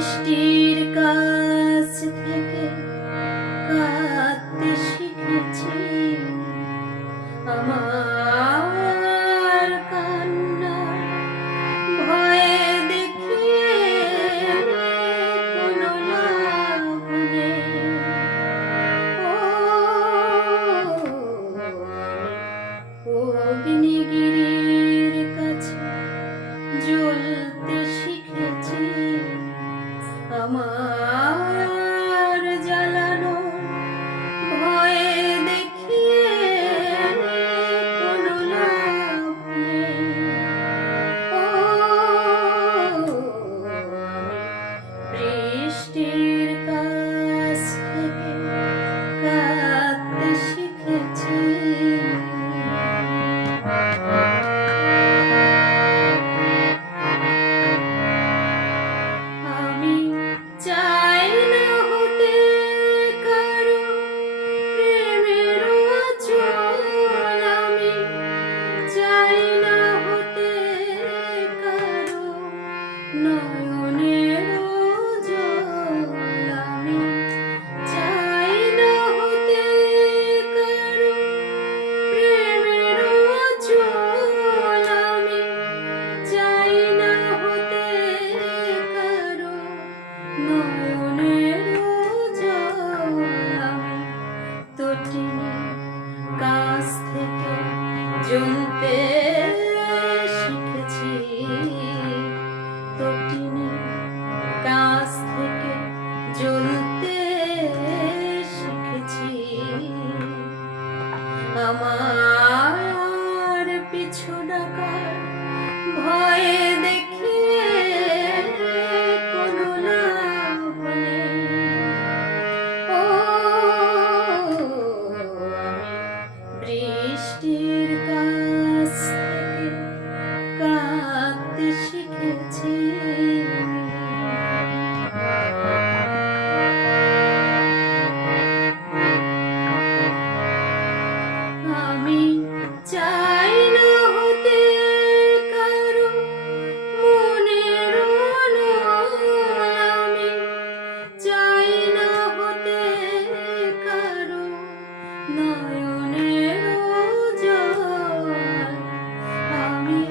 বৃষ্টির কাছ থেকে কাঁদতে শিখেছি। আমার কান্নার ভয়ে দেখিয়ে কোনো লাভ নেই। অগ্নিগিরির কাছে জ্বলতে শিখেছি। আমার জ্বালানো ভয়ে দেখিয়ে কোনো লাভ নেই। বৃষ্টির কাছ থেকে কাঁদতে শিখেছি। আমি চাই না হতে কারো প্রেমের আঁচল, আমি চাই না হতে কারো নয়নের জল, আমি চাই না হতে কারো প্রেমের আঁচল, আমি চাই না হতে কারো নয়নের জল। আমি তটিনীর কাছ থেকে জ্বলতে শিখেছি। তটিনীর কাছ থেকে জ্বলতে শিখেছি। আমার পিছু ডাকার ভয়ে দেখিয়ে কোনো লাভ নেই। আমি বৃষ্টির কাছ থেকে কাঁদতে শিখেছি। আমি চাই না হতে কারো মনের অনল, আমি চাই না হতে কারো নয়নের জল, আমি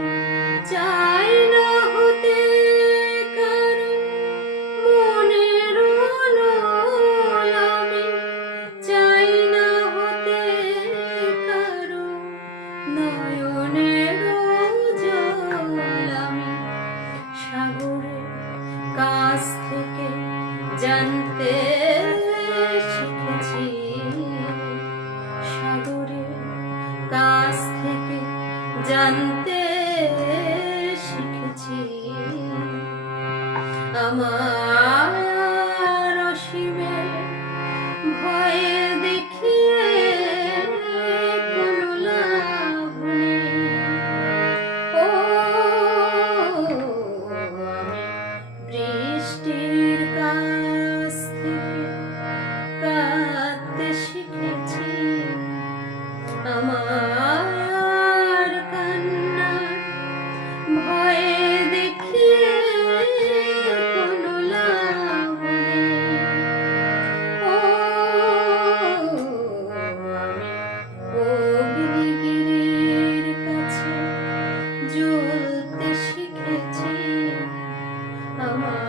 চাই না হতে কারো মনের অনল, আমি চাই না হতে কারো নয়নের জল। আমি সাগরের কাছ থেকে জানতে শিখেছি। সাগরের কাছ থেকে জানতে শিখেছি। আমার অসীমের ভয়ে দেখিয়ে কোনো লাভ নেই। আমি বৃষ্টির কাছ থেকে কাঁদতে শিখেছি। আমার কান্নার ভয়ে দেখিয়ে কোনো লাভ নেই। আমি অগ্নিগিরির কাছে জ্বলতে শিখেছি। আমার